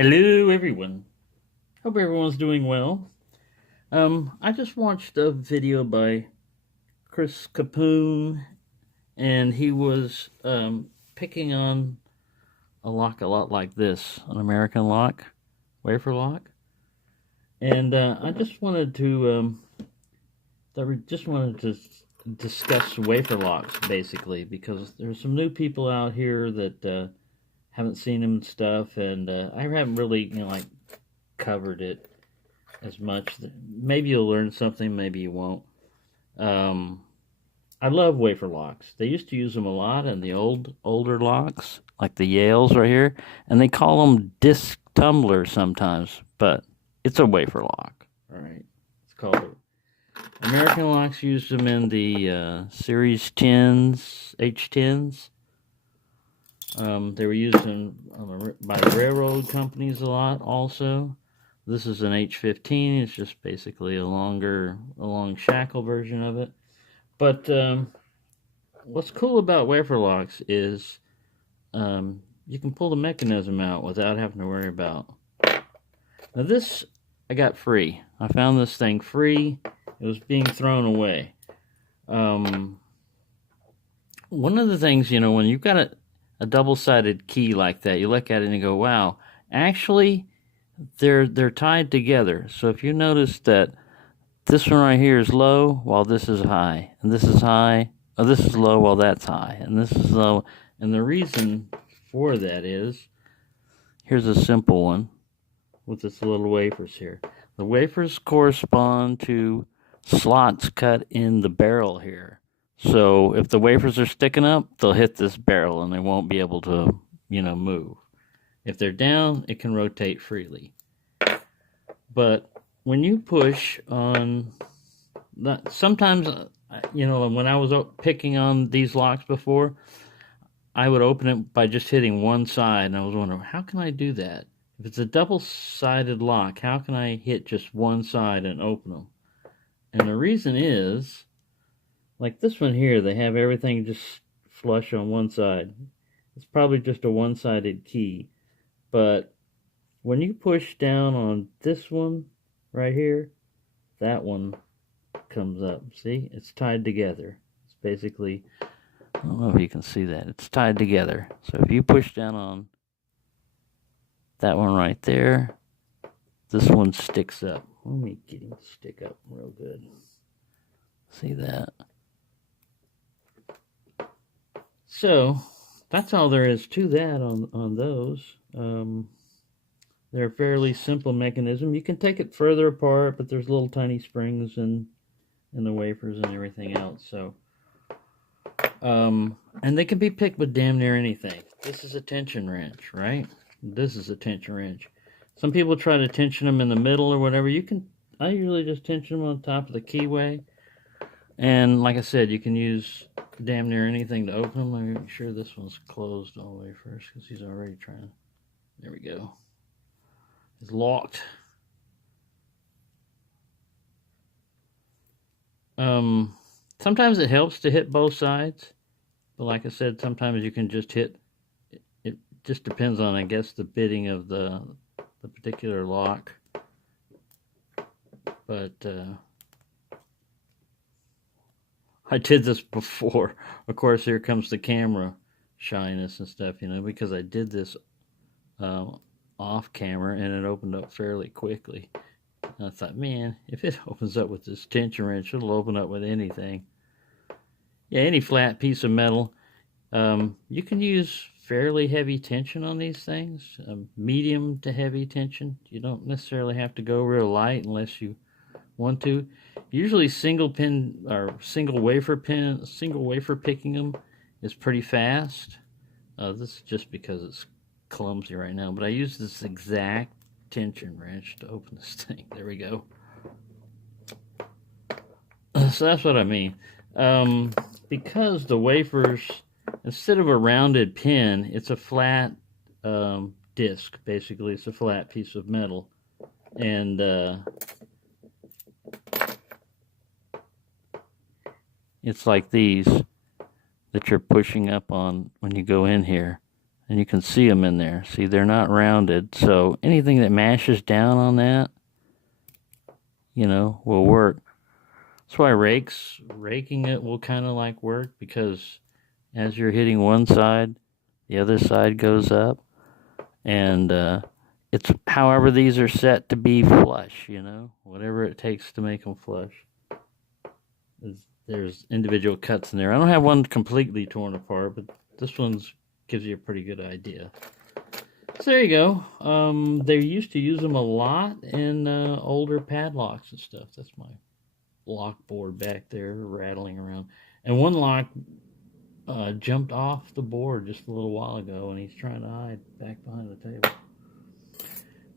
Hello, everyone. Hope everyone's doing well. I just watched a video by Chris Capoon, and he was picking on a lock a lot like this, an American lock, wafer lock, and I just wanted to discuss wafer locks basically because there's some new people out here that haven't seen them and stuff, and I haven't really covered it as much. Maybe you'll learn something, maybe you won't. Um, I love wafer locks. They used to use them a lot in the older locks, like the Yales right here, and they call them disc tumblers sometimes, but it's a wafer lock. All right, it's called it. American locks used them in the Series 10s, H10s. They were used by railroad companies a lot also. This is an H15. It's just basically a long shackle version of it. But what's cool about wafer locks is you can pull the mechanism out without having to worry about. Now this I got free. I found this thing free. It was being thrown away. One of the things, when you've got a double-sided key like that, you look at it and you go, wow, actually they're tied together. So if you notice that this one right here is low while this is high, and this is high, or this is low while that's high, and this is low. And the reason for that is, here's a simple one with this little wafers here. The wafers correspond to slots cut in the barrel here. So if the wafers are sticking up, they'll hit this barrel and they won't be able to, move. If they're down, it can rotate freely. But when you push on, sometimes, when I was picking on these locks before, I would open it by just hitting one side, and I was wondering, how can I do that? If it's a double-sided lock, how can I hit just one side and open them? And the reason is, like this one here, they have everything just flush on one side. It's probably just a one-sided key. But when you push down on this one right here, that one comes up. See? It's tied together. It's basically, I don't know if you can see that. It's tied together. So if you push down on that one right there, this one sticks up. Let me get him to stick up real good. See that? So that's all there is to that on those. They're a fairly simple mechanism. You can take it further apart, but there's little tiny springs in the wafers and everything else. So, and they can be picked with damn near anything. This is a tension wrench, right? This is a tension wrench. Some people try to tension them in the middle or whatever. I usually just tension them on top of the keyway. And like I said, you can use damn near anything to open them. Let me make sure this one's closed all the way first because he's already trying. There we go. It's locked. Sometimes it helps to hit both sides. But like I said, sometimes you can just hit. It just depends on, I guess, the bitting of the particular lock. But I did this before. Of course, here comes the camera shyness and stuff, because I did this off camera and it opened up fairly quickly. And I thought, man, if it opens up with this tension wrench, it'll open up with anything. Yeah, any flat piece of metal. You can use fairly heavy tension on these things, medium to heavy tension. You don't necessarily have to go real light unless you want to. Usually single wafer picking them is pretty fast. This is just because it's clumsy right now, but I use this exact tension wrench to open this thing. There we go. So that's what I mean. Because the wafers, instead of a rounded pin, it's a flat disc. Basically, it's a flat piece of metal, and it's like these that you're pushing up on when you go in here, And you can see them in there. See, they're not rounded. So anything that mashes down on that, you know, will work. That's why raking it will kind of like work, because as you're hitting one side, the other side goes up. And it's however these are set to be flush, you know, whatever it takes to make them flush. There's individual cuts in there. I don't have one completely torn apart, but this one's gives you a pretty good idea. So there you go. They used to use them a lot in older padlocks and stuff. That's my lock board back there rattling around. And one lock jumped off the board just a little while ago, and he's trying to hide back behind the table.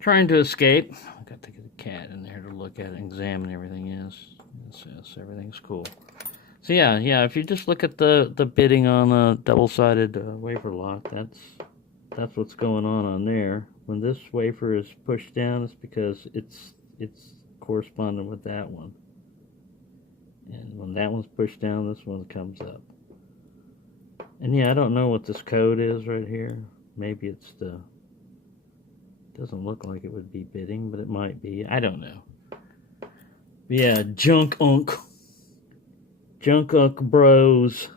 Trying to escape. I got to get a cat in there to look at it and examine everything. Yes, everything's cool. So yeah, if you just look at the bitting on a double-sided wafer lock, that's what's going on there. When this wafer is pushed down, it's because it's corresponding with that one. And when that one's pushed down, this one comes up. And yeah, I don't know what this code is right here. Maybe it's doesn't look like it would be bitting, but it might be. I don't know. But yeah, Junk Unk Bros.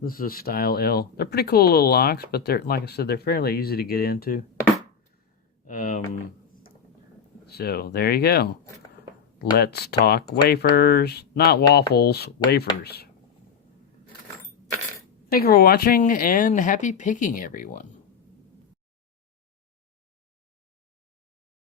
This is a Style L. They're pretty cool little locks, but they're, like I said, they're fairly easy to get into. So there you go. Let's talk wafers, not waffles, wafers. Thank you for watching, and happy picking, everyone.